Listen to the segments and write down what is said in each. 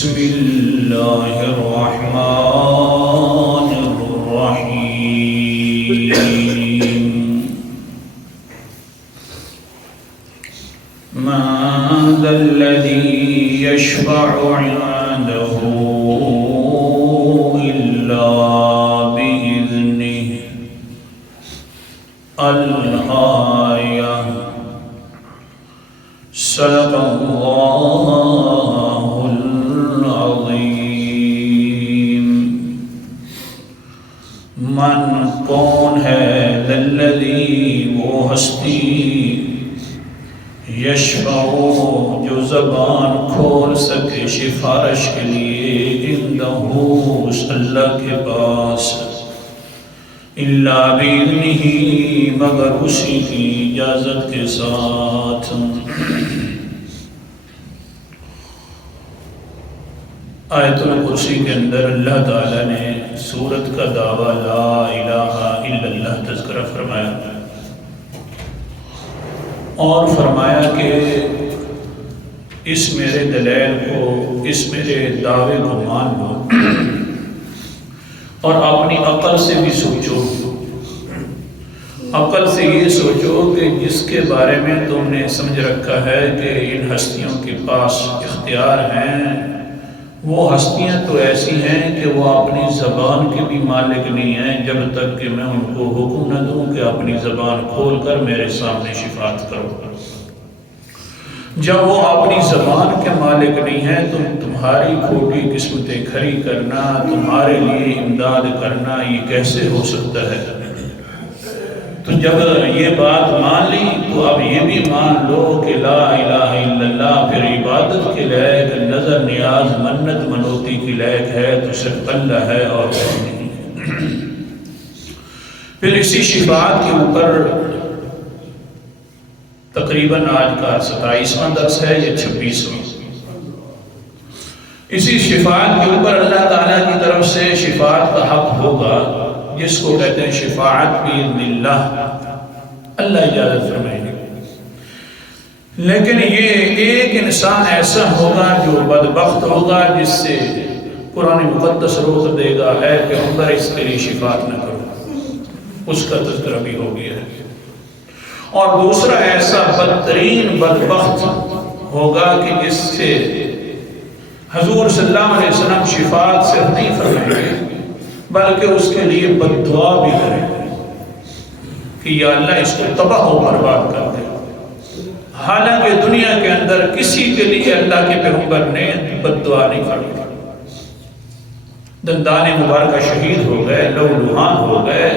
بسم اللہ الرحمن الرحیم من ذا الذی یشفع عنده الا بإذنه الآیہ صدق اللہ العظیم۔ من کون ہے الذی وہ ہستی یشفع جو زبان کھول سکے سفارش کے لیے عنده اللہ کے پاس الا باذنہ مگر اسی کی اجازت کے ساتھ۔ آیت الکرسی کے اندر اللہ تعالیٰ نے سورت کا دعویٰ لا الہ الا اللہ تذکرہ فرمایا اور فرمایا کہ اس میرے دلیل کو، اس میرے دعوے کو مان لو اور اپنی عقل سے بھی سوچو، عقل سے یہ سوچو کہ جس کے بارے میں تم نے سمجھ رکھا ہے کہ ان ہستیوں کے پاس اختیار ہیں، وہ ہستیاں تو ایسی ہیں کہ وہ اپنی زبان کے بھی مالک نہیں ہیں جب تک کہ میں ان کو حکم نہ دوں کہ اپنی زبان کھول کر میرے سامنے شفاعت کرو۔ جب وہ اپنی زبان کے مالک نہیں ہیں تو تمہاری کھوٹی قسمتیں کھڑی کرنا، تمہارے لیے امداد کرنا یہ کیسے ہو سکتا ہے؟ تو جب یہ بات مان لی تو اب یہ بھی مان لو کہ لا الہ الا اللہ پھر عبادت کے لائق، نظر نیاز منت منوتی کی لائق ہے تو صرف اللہ ہے اور کوئی نہیں۔ پھر اسی شفاعت کے اوپر تقریباً آج کا 27واں درس ہے یا 26واں، اسی شفاعت کے اوپر اللہ تعالیٰ کی طرف سے شفاعت کا حق ہوگا جس کو کہتے ہیں شفاعت بإذن اللہ، اللہ اجازت فرمائیں گے۔ لیکن یہ ایک انسان ایسا ہوگا جو بدبخت ہوگا جس سے قرآن مقدس روک دے گا اے پیغمبر اس کے لیے شفاعت نہ کرو، اس کا تذکرہ بھی ہو گیا ہے۔ اور دوسرا ایسا بدترین بدبخت ہوگا کہ جس سے حضور صلی اللہ علیہ وسلم شفاعت سے نہیں فرمائیں گے بلکہ اس کے لیے بد دعا بھی کریں کہ یا اللہ اس کو تباہ و برباد کر دے۔ حالانکہ دنیا کے اندر کسی کے لیے اللہ کے پیغمبر نے بد دعا نہیں فرمائی۔ دندان مبارکہ شہید ہو گئے، لو لوہان ہو گئے،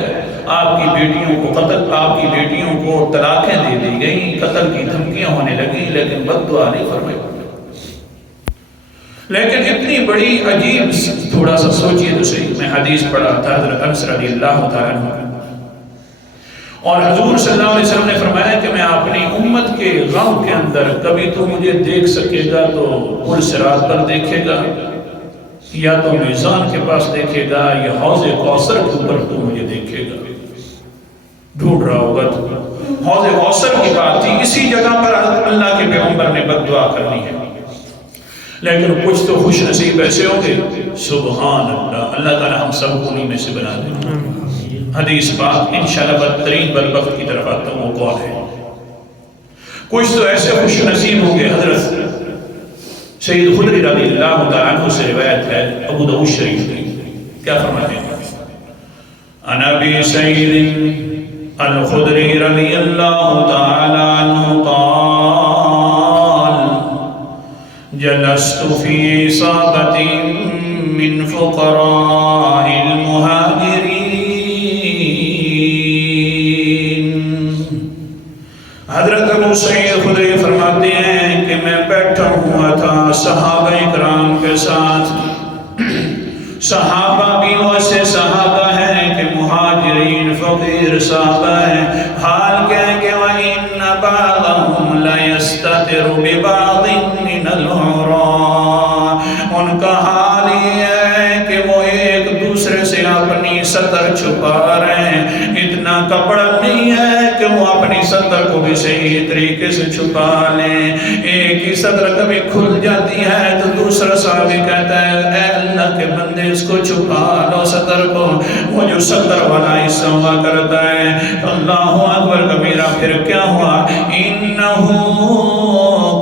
آپ کی بیٹیوں کو قتل، آپ کی بیٹیوں کو طلاقیں دے دی گئیں، قتل کی دھمکیاں ہونے لگیں، لیکن بد دعا نہیں فرمائی۔ لیکن اتنی بڑی عجیب، تھوڑا سا سوچئے تو صحیح، میں حدیث پڑھا تھا حضرت انس رضی اللہ تعالیٰ عنہ، اور حضور صلی اللہ علیہ وسلم نے فرمایا کہ میں اپنی امت کے غم کے اندر کبھی تو مجھے دیکھ سکے گا تو پل صراط پر دیکھے گا، یا تو میزان کے پاس دیکھے گا، یا حوض کوثر کے اوپر تو مجھے دیکھے گا۔ ڈھونڈ رہا ہوگا تو حوض کوثر کی بات تھی، اسی جگہ پر اللہ کے پیغمبر نے بد دعا کرنی ہے۔ لیکن کچھ تو خوش نصیب ایسے ہوں گے، سبحان اللہ، اللہ تعالی ہم سب کو انہی میں سے بنا دے۔ حدیث پاک انشاءاللہ بدترین بدبخت کی طرف آتا ہوں، وہ کون ہے؟ کچھ تو ایسے خوش نصیب ہوں گے، حضرت سید خدری رضی اللہ تعالیٰ عنہ سے روایت ہے ابو داؤد شریف کی، کیا فرماتے ہیں؟ عن ابی سعید الخدری رضی اللہ تعالیٰ عنہ قال جلست فی عصابۃ من فقراء المہاجرین۔ حضرت ابو سعید خدری فرماتے ہیں کہ میں بیٹھا ہوا تھا صحابہ اکرام کے ساتھ، صحابہ بھی ویسے صحابہ ہیں کہ مہاجرین فقیر صحابہ ہیں، حال کیا ہے کہ وَإِنَّ بَعْضَهُمْ لَيَسْتَتِرُ بِبَعْضٍ مِّنَ الْعُرَاءِ، ان کا حال یہ ہے کہ وہ ایک دوسرے سے اپنی سطر چھپا رہے ہیں، اتنا کپڑا نہیں ہے کہ کہ وہ اپنی صدر کو بھی صحیح طریقے سے چھپا لیں. ایک ہی صدر کبھی کھل جاتی ہے تو دوسرا صحابی کہتا ہے اے اللہ کے بندے اس کو چھپا لو صدر کو. وہ جو صدر والا حصہ ہوا کرتا ہے. اللہ اکبر کبیرہ. پھر کیا ہوا؟ انہو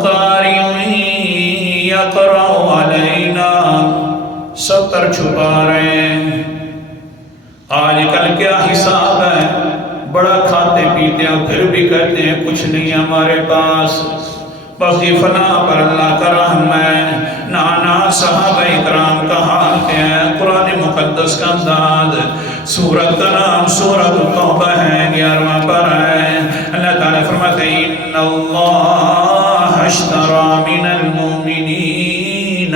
قاری یقرأ علینا. صدر چھپا رہے ہیں. آج کل کیا حساب ہے؟ بڑا کھاتے پیتے ہیں پھر بھی کہتے ہیں کچھ نہیں ہمارے پاس، بس یہ فلاں پر اللہ کا رحم ہے. نانا صحابہ اکرام کا حال کیا ہے؟ قرآن مقدس کا انداز. سورت کا نام سورت توبہ ہے، 11واں پارہ ہے. اللہ تعالیٰ فرماتے ہیں ان اللہ اشتری من المؤمنین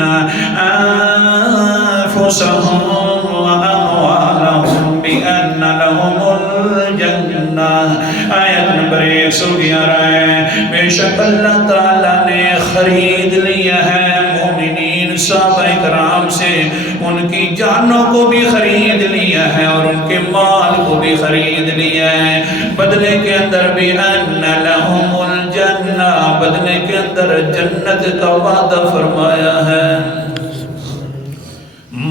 انفسهم واموالهم بان لهم الجنہ. آیت نمبر 111 ہے. بے شک اللہ تعالیٰ نے خرید لیا ہے مومنین صحابہ اکرام سے، ان کی جانوں کو بھی خرید لیا ہے اور ان کے مال کو بھی خرید لیا ہے. بدلے کے اندر بھی ان لہم الجنہ، بدلے کے اندر جنت کا وعدہ فرمایا ہے.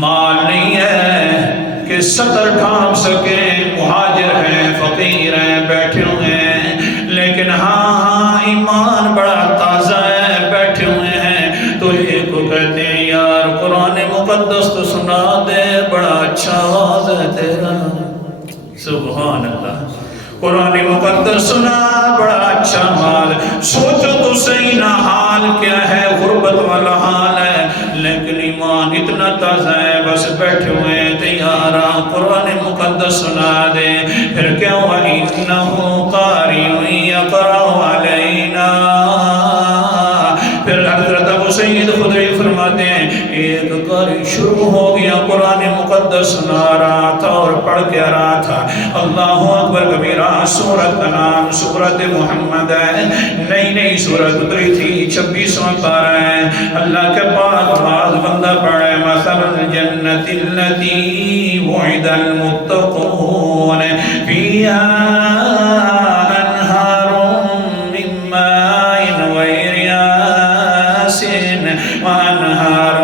مال نہیں ہے کہ صدر ڈھانپ سکے. مہاجر ہیں، فقیر ہیں، بیٹھے ہوئے ہیں، لیکن ہاں ایمان بڑا تازہ ہے، بیٹھے ہوئے ہیں. تو ایک کو کہتے ہیں یار قرآن مقدس تو سنا دے، بڑا اچھا آواز ہے تیرا. سبحان اللہ. قرآن مقدس سنا، بڑا اچھا حال. سوچو تو صحیح نہ حال کیا ہے، غربت والا حال ہے، لیکن ایمان اتنا تازہ ہے. بس بیٹھے ہوئے تیار قرآن مقدس سنا دے. پھر کیا ہوا؟ انہو قاری یقرأ علینا. پھر حضرت ابو سعید خدری فرماتے ہیں ایک قاری شروع ہو گیا قرآن مقدس سنا رہا تھا اور پڑھ کے آ رہا تھا. اللہ اکبر کبیرہ. سورت کا نام سورت محمد ہے. نئی سورت اتری تھی، 26واں پارہ ہے. اللہ کے پاک باز بندہ پڑھے مثل الجنت التي وعد المتقون فيها انہار من ماء غیر آسن وانہار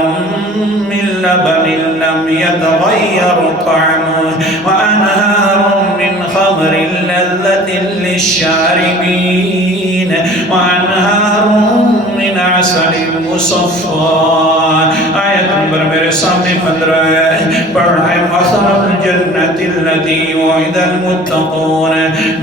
من لبن لم يتغیر طعمه وانہار من خمر لذة للشاربین وانہار من عسل مصفى. آیت نمبر میرے سامنے 15 ہے. پڑھا ہے مثل الجنت التي وعد المتقون.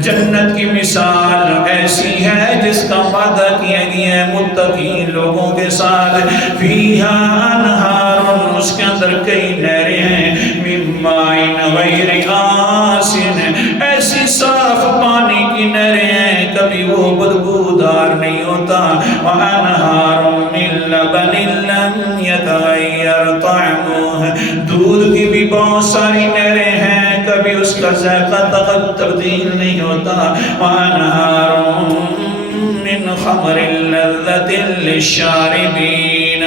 جنت کی مثال ایسی ہے جس کا وعدہ کیا گیا ہے متقین لوگوں کے ساتھ. فیہا انہار، اس کے اندر کئی نہریں ہیں. من ماء غیر آسن، ایسی صاف پانی کی نہریں ہیں کبھی وہ بدبودار نہیں ہوتا. وانہار من لبن لم یتغیر طعمه، دودھ کی بھی بہت ساری نہریں ہیں کبھی اس کا ذائقہ تبدیل نہیں ہوتا. وانہار من خمر لذة للشاربین،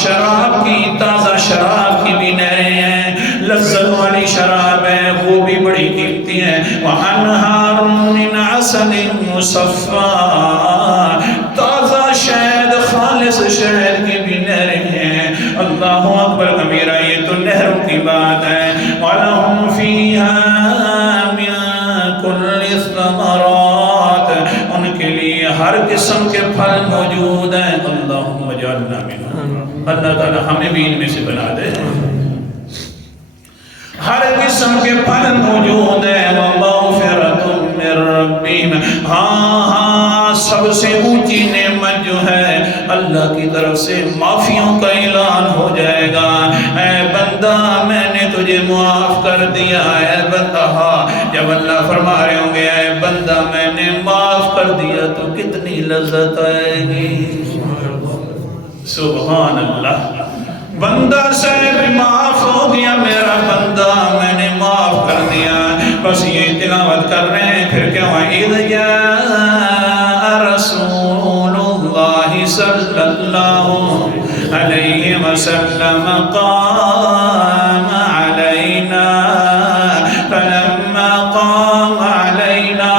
شراب کی، تازہ شراب کی بھی نہریں ہیں، لذت والی شراب ہے، وہ بھی بڑی قیمتی ہے. وانہار من عسل مصفى، تازہ شہد، خالص شہد کی بھی نہریں ہیں. اللہ اکبر کبیرہ. یہ تو نہروں کی بات ہے. وَلَهُمْ فِيهَا مِن كُلِّ الثَّمَرَاتِ، ان کے لیے ہر قسم کے پھل موجود ہیں. اللہم اجعلنا منہم. اللہ تعالی ہمیں بھی ان میں سے بنا دے. ہر قسم کے پھل موجود ہیں. وَمَغْفِرَةٌ مِّن رَّبِّهِمْ، ہاں سب سے اونچی نعمت جو ہے اللہ کی طرف سے معافیوں کا اعلان ہو جائے گا. اے بندہ میں نے تجھے معاف کر دیا. اے بندہ، جب اللہ فرما رہے ہوں گے اے بندہ میں نے معاف کر دیا تو کتنی لذت آئے گی. سبحان اللہ. بندہ صاحب معاف ہو گیا، میرا بندہ میں نے معاف کر دیا. بس یہ تلاوت کر رہے ہیں. پھر کیا ہوا؟ اِذْ جَاءَ رَسُولُ اللَّهِ صَلَّى اللَّهُ عَلَيْهِ وَسَلَّمَ قَامَ عَلَيْنَا فَلَمَّا قَامَ عَلَيْنَا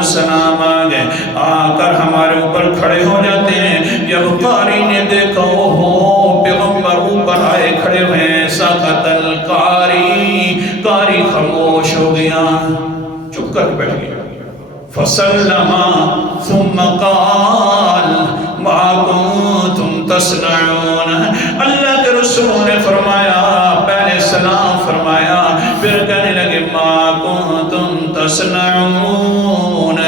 السلام آ گئے، آ کر ہمارے اوپر کھڑے ہو جاتے ہیں۔ جب قاری نے دیکھا اوہو پیغمبر اوپر آئے کھڑے ہوئے ہیں، سکت القاری، قاری خاموش ہو گیا، چپ کر بیٹھ گیا۔ فسلم ثم قال ما کنتم تصنعون، اللہ کے رسول نے فرمایا، پہلے سلام فرمایا، پھر کہنے لگے ما کنتم تصنعون،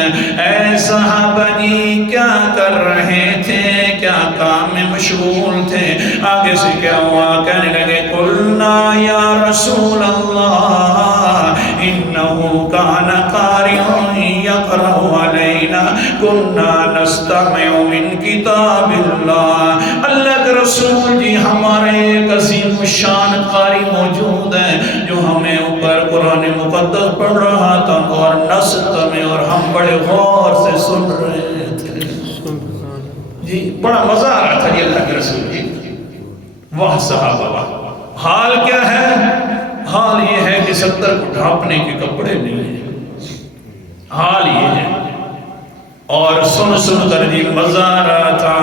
اے صحابہ جی کیا کر رہے تھے، کیا کام میں مشغول تھے؟ آگے سے کیا ہوا؟ کہنے لگے قلنا یا رسول اللہ انہو کان قارئ یقرأ علینا کننا نستمع من کتاب اللہ، اللہ کے رسول جی ہمارے ایک عظیم الشان قاری موجود ہے جو ہمیں اوپر قرآن مقدس پڑھ رہا تھا اور نستمع، اور ہم بڑے غور سے سن رہے تھے۔ جی بڑا مزہ آ رہا تھا یہ اللہ کے رسول جی، واہ صحابہ واہ۔ حال کیا ہے؟ حال یہ ہے کہ ستر کو ڈھانپنے کے کپڑے نہیں ہیں، حال یہ ہے۔ اور سن سن کر جی مزہ آ رہا تھا۔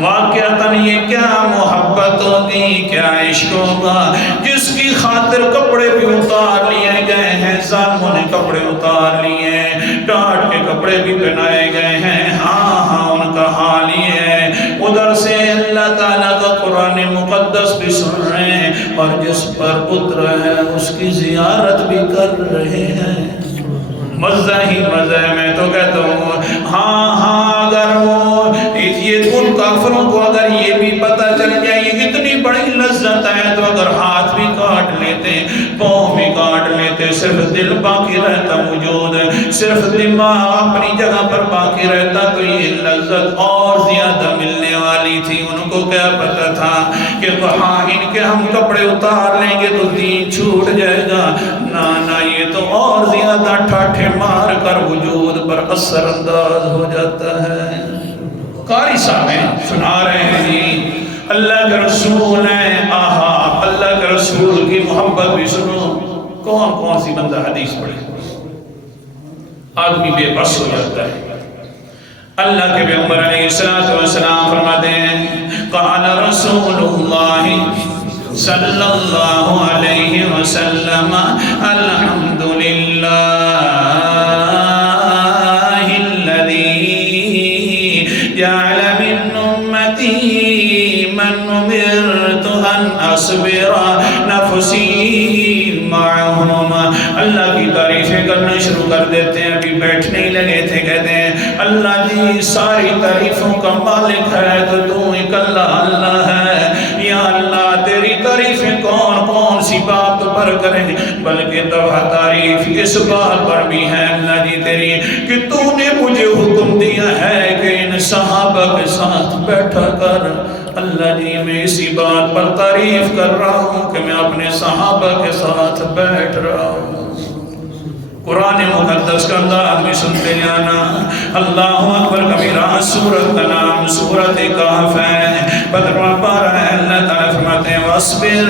واقعتاً یہ کیا محبت ہوگی، کیا عشق ہوگا جس کی خاطر کپڑے بھی اتار لیے گئے ہیں، ظالموں نے کپڑے اتار لیے ہیں، ڈانٹ کے کپڑے بھی پہنائے گئے ہیں۔ ہاں ہاں ان کا حال یہ ہے، ادھر سے اللہ تعالیٰ کا قرآن مقدس بھی سن رہے ہیں اور جس پر اتر ہے اس کی زیارت بھی کر رہے ہیں۔ مزہ ہی مزہ ہے، میں تو کہتا ہوں ہاں ہاں، اگر وہ یہ ان کافروں کو اگر یہ بھی پتہ چل جائے یہ کتنی بڑی لذت ہے تو اگر ہاتھ بھی کاٹ لیتے، پاؤں بھی کاٹ لیتے، صرف دل باقی رہتا موجود ہے، صرف دماغ اپنی جگہ پر باقی رہتا تو یہ لذت اور زیادہ ملنے والی تھی۔ ان کو کیا پتہ تھا کہ ہاں ان کے ہم کپڑے اتار لیں گے تو دین چھوٹ جائے گا، نہ نہ یہ تو اور زیادہ ٹھاٹھے مار کر وجود پر اثر انداز ہو جاتا ہے۔ قاری صاحب ہیں سنا رہے ہیں جی، اللہ کے رسول ہیں، آہا اللہ کے رسول کی محبت بھی سنو۔ کون کون سی بندہ حدیث پڑھے، آدمی بے بس ہو جاتا ہے۔ اللہ کے پیغمبر علیہ السلام فرماتے ہیں قال رسول اللہ صلی اللہ علیہ وسلم الحمدللہ الذی جعل من امتی من امرت ان اصبر نفسی معہم۔ اللہ کی تعریفیں کرنا شروع کر دیتے ہیں، ابھی بیٹھنے ہی لگے تھے، کہتے ہیں اللہ جی ساری تعریفوں کا مالک ہے تو تو ایک اللہ ہے، یا اللہ تیری تعریفیں کون کون سی بات پر کریں، بلکہ تعریف اس بات پر بھی ہے اللہ جی تیری کہ تو نے مجھے حکم دیا ہے کہ ان صحابہ کے ساتھ بیٹھا کر۔ اللہ جی میں اسی بات پر تعریف کر رہا ہوں کہ میں اپنے صحابہ کے ساتھ بیٹھ رہا ہوں۔ قرآن مقدس کا انداز بھی سنتے جانا۔ اللہ اکبر کبیرہ، سورت کا نام سورت کہف ہے، 15واں پارہ ہے۔ اللہ تعالیٰ فرماتے ہیں وَاصْبِرْ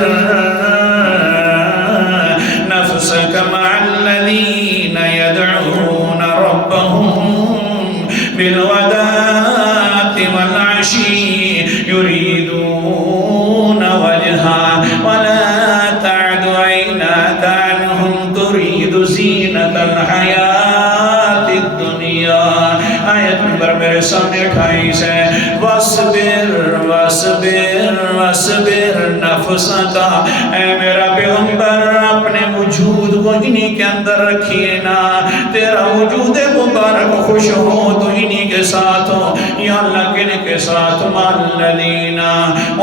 نَفْسَكَ مَعَ الَّذِينَ يَدْعُونَ رَبَّهُمْ بِالْغَدَاةِ وَالْعَشِيِّ يُرِيدُونَ وَجْهَهُ وَلَا تَعْدُ عَيْنَاكَ عَنْهُمْ تُرِيدُ زِينَةَ الْحَيَاةِ الدُّنْيَا۔ آیت نمبر میرے سامنے 28 ہے۔ وَاصْبِرْ وَاصْبِرْ وَاصْبِرْ نَفْسَكَ، اے میرا پیغمبر اپنے وجود کو انہی کے اندر رکھیے نا، تیرا وجود مبارک خوش ہو تو انہی کے ساتھ ہو، یا اللہ کن کے ساتھ، مَالَّذِينَ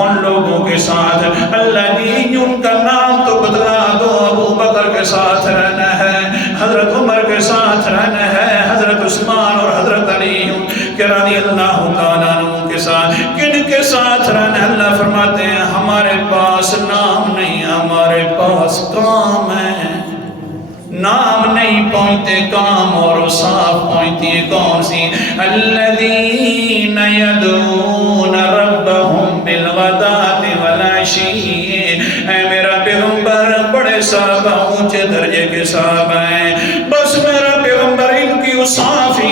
ان لوگوں کے ساتھ، اللہ دین ان کا نام تو بدلا دو، ابو بکر کے ساتھ رہنا ہے، حضرت عمر کے ساتھ رہنا ہے، حضرت عثمان اور حضرت علی کہ رضی اللہ تعالیٰ عنہ کے ساتھ، کن کے ساتھ رہنا؟ اللہ فرماتے ہیں ہمارے پاس نام نہیں، ہمارے پاس کام ہے۔ نام نہیں پہنچتے کام، اور صاف پہنچتی ہے کون سی؟ الذین یدعون ربهم بالغداة والعشی۔ اے میرا پیغمبر بڑے صحابہ اونچے درجے کے صحابہ ہیں، بس میرا پیغمبر ان کی صاف ہی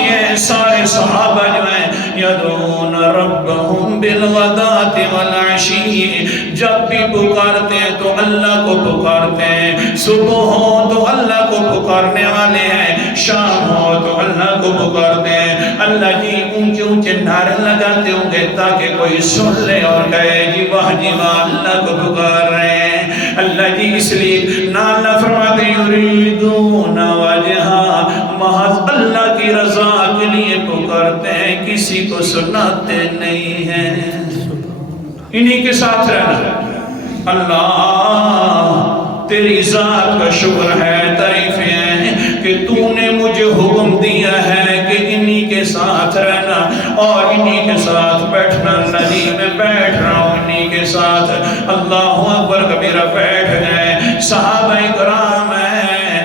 سارے صحابہ جو ہیں یدعون ربهم بالغداۃ والعشی، جب بھی پکارتے ہیں تو اللہ کو پکارتے ہیں، صبح ہو تو اللہ کو پکارنے والے ہیں، شام ہو تو اللہ کو پکارتے ہیں۔ اللہ جی اونچے اونچے نعرے لگاتے ہوں گے تاکہ کوئی سن لے اور کہے جی واہ اللہ کو پکار رہے ہیں۔ اللہ جی اس لیے نہ اللہ فرماتے یریدون وجہا، محض اللہ کی رضا کے لیے پکارتے ہیں، کسی کو سناتے نہیں ہیں۔ انہی کے ساتھ رہنا۔ اللہ تیری ذات کا شکر ہے، تعریفیں ہیں کہ تو نے مجھے حکم دیا ہے کہ انہی کے ساتھ رہنا اور انہی کے ساتھ بیٹھنا۔ اللہ جی میں بیٹھ رہا ہوں انہی کے ساتھ۔ اللہ اکبر کبیرہ بیٹھ گئے۔ صحابہ کرام ہیں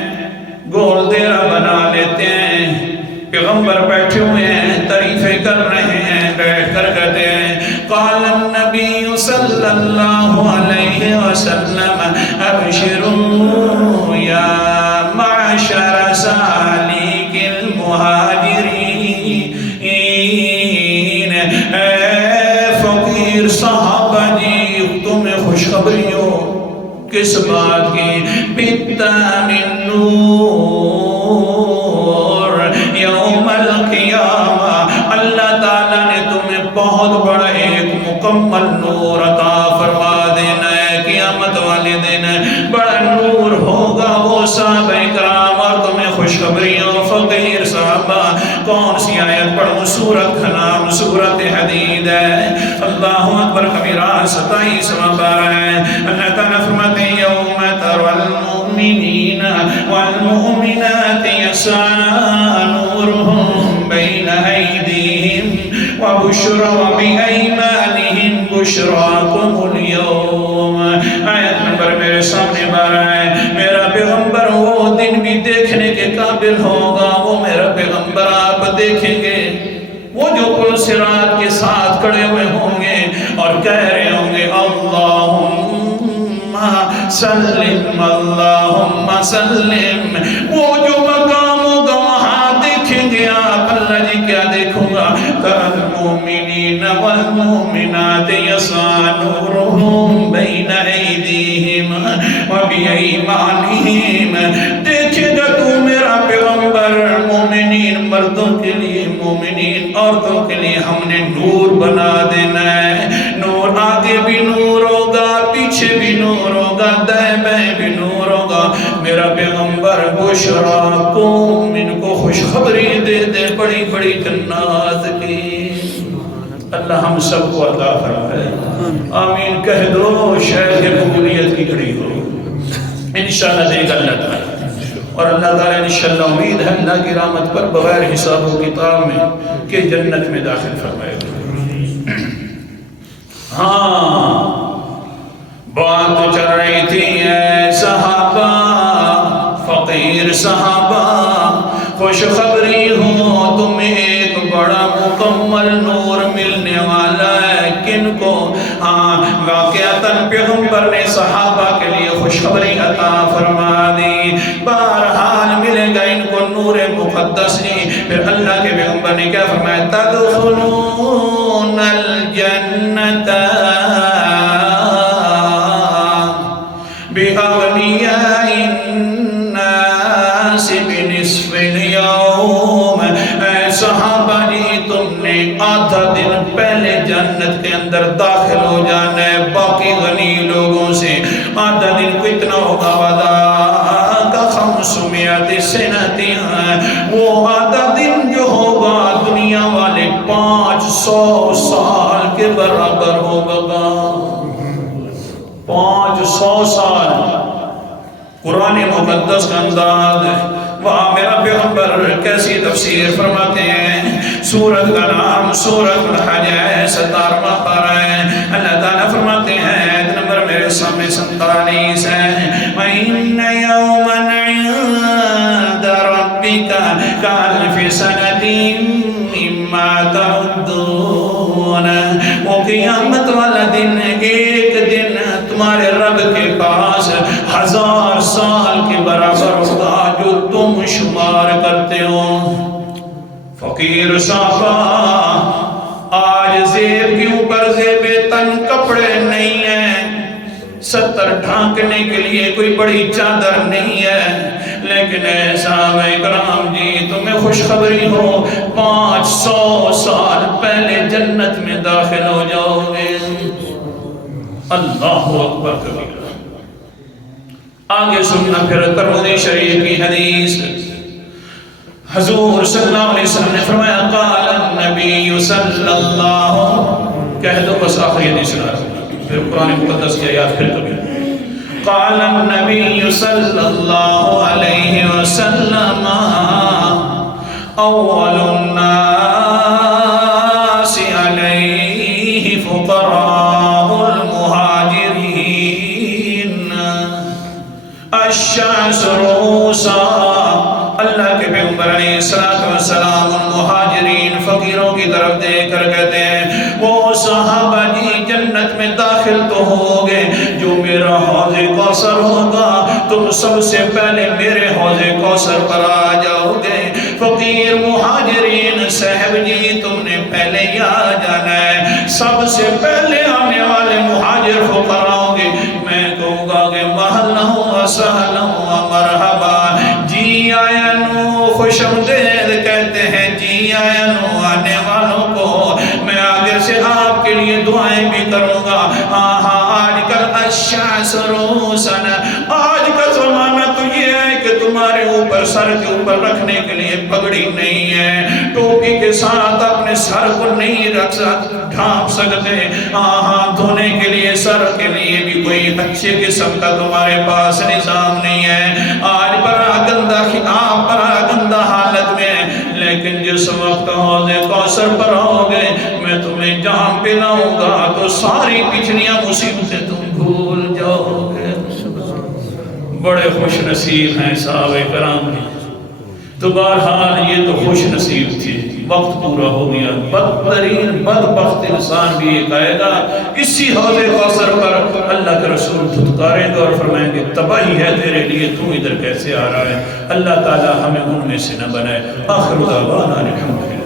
گول دیرہ بنا لیتے ہیں، پیغمبر بیٹھے ہوئے ہیں، تعریفیں کر رہے ہیں، بیٹھ کر کہتے ہیں قال النبی صلی اللہ علیہ وسلم ابشروا یا معشر سالک المہاجرین، اے فقیر صحابہ جی تمہیں خوشخبری ہو کس بات کی؟ بِالتَّامِ النور یوم القیامہ، اللہ تعالیٰ نے تمہیں بہت بڑا ایک مکمل نور عطا فرما دینا ہے، قیامت والے دن بڑا نور ہوگا وہ صحابہ کرام، اور تمہیں خوشخبریوں فقیر صحابہ۔ کون سی آیت پڑھوں؟ سورت کا نام سورت حدید ہے۔ اللہ اکبر کبیرہ 27واں پارہ ہے۔ اللہ تعالیٰ فرماتے ہیں یوم تری المؤمنین والمؤمنات یسعی نورہم بین ایدیہم وبایمانہم بشراکم اليوم۔ آیت نمبر میرے سامنے بارہ ہے۔ میرا پیغمبر وہ دن بھی دیکھنے کے قابل ہوگا، وہ میرا پیغمبر آپ دیکھیں گے، وہ جو پل صراط کے ساتھ کھڑے ہوئے ہوں گے اور کہہ رہے ہوں گے اللہم سلم اللہم سلم، وہ جو مقام ہوگا وہاں دیکھیں گے آپ۔ اللہ جی کیا دیکھوں گا؟ المؤمنین والمؤمنات یسعی نورہم بین ایدیہم وبایمانہم، دیکھے گا تو میرا پیغمبر مومنین مردوں کے لیے، مومنین عورتوں کے لیے ہم نے نور بنا دینا ہے۔ نور آگے بھی نور ہوگا، پیچھے بھی نور ہوگا، دائیں بائیں بھی نور ہوگا۔ میرا پیغمبر بشراکم، ان کو خوشخبری دے دے بڑی بڑی جنات کی۔ اللہ ہم سب کو عطا فرمائے، آمین کہہ دو، شاید یہ قبولیت کی گھڑی ہو، انشاءاللہ دے گا اللہ تعالیٰ۔ اور اللہ تعالیٰ انشاءاللہ امید ہے اللہ کی رحمت پر بغیر حساب و کتاب میں کہ جنت میں داخل فرمائے گا۔ ہاں بات چل رہی تھی اے صحابہ، فقیر صحابہ، خوشخبری ہو تمہیں ایک بڑا مکمل نور ملنے والا ہے۔ کن کو؟ ہاں واقعتاً پیغمبر نے صحابہ کے لیے خوشخبری عطا فرما دی، بہرحال ملے گا ان کو نور مقدس جی۔ پھر اللہ کے پیغمبر نے کیا فرمایا؟ تدخلون الجنت بأغنیاء الناس بنصف اليوم، اے صحابہ جی تم نے آدھا دن پہلے جنت کے اندر داخل ہو جانا ہے باقی غنی لوگوں سے۔ آدھا دن کو اتنا ہوگا وَذَاكَ 500 سنة، وہ آدھا دن جو ہوگا دنیا والے 500 سال کے برابر ہوگا۔ 500 سال قرآن مقدس کا انداز ہے۔ وہاں میرا پیغمبر کیسی تفسیر فرماتے ہیں؟ سورت کا نام سورت الحج ہے، 17واں پارہ ہے۔ اللہ تعالیٰ فرماتے ہیں، آیت نمبر میرے سامنے 47 ہے، وَإِنَّ يَوْمًا عِندَ رَبِّكَ كَأَلْفِ سَنَةٍ مِّمَّا تَعُدُّونَ، وہ قیامت والا دن ایک دن تمہارے رب کے پاس 1000 سال کے برابر ہوگا جو تم شمار کرتے ہو۔ فقیر فقیر صحابہ آج زیب کے اوپر زیب تن کپڑے نہیں ہیں، ستر ڈھانکنے کے لیے کوئی بڑی چادر نہیں ہے، لیکن اے صحابہ اکرام جی تمہیں خوشخبری ہو 500 سال پہلے جنت میں داخل ہو جاؤ گے۔ اللہ اکبر کبیرہ۔ آگے سننا پھر ترمذی شریف کی حدیث، حضور صلی اللہ علیہ وسلم نے فرمایا قال النبی صلی اللہ، کہہ دو بس آخری حدیث سنا پھر قرآن مقدس کی آیات پھر کبھی۔ قال النبی صلی اللہ علیہ وسلم اول الناس علیہ فقراء المہاجرین الشعث رؤوسا۔ اللہ کے پیغمبر علیہ السلام مہاجرین فقیروں کی طرف دیکھ کر کہتے ہیں وہ صحابہ جی جنت میں داخل تو ہوگے، جو میرا حوض کوثر ہوگا تم سب سے پہلے میرے حوض کوثر پر آ جاؤ گے۔ فقیر مہاجرین صاحب جی تم نے پہلے ہی آ جانا ہے، سب سے پہلے آنے والے مہاجر فقراء ہوں گے۔ میں کہوں گا کہ مہلا و سہلا و مرحبا، جی آیا نو خوش آمدید کہتے ہیں، جی آیا نو آنے والوں کو۔ میں آگے سے آپ کے لیے دعائیں بھی کروں گا۔ آج کل الشعث رؤوسا، آج کا زمانہ تو یہ ہے کہ تمہارے اوپر سر کے اوپر رکھنے کے لیے پگڑی نہیں ہے، ٹوپی کے ساتھ اپنے سر کو نہیں رکھ سکتے ڈھانپ سکتے، دھونے کے لیے سر کے لیے بھی کوئی اچھے قسم کا تمہارے پاس نظام نہیں ہے۔ آج بڑا گندہ حالت میں، لیکن جس وقت حوض کوثر پر آؤ گے میں تمہیں جام پلاؤں گا تو ساری پچھلیاں مصیبتیں تم بھول جاؤ گے۔ بڑے خوش نصیب ہیں صحابہ کرام۔ تو بہرحال یہ تو خوش نصیب تھی، وقت پورا ہو گیا۔ بدترین بدبخت انسان بھی یہ کہے گا اسی حوض کوثر پر اللہ کے رسول دھتکاریں گے اور فرمائیں گے تباہی ہے تیرے لیے، تو ادھر کیسے آ رہا ہے۔ اللہ تعالی ہمیں ان میں سے نہ بنائے۔ آخر دعوانا الحمدللہ۔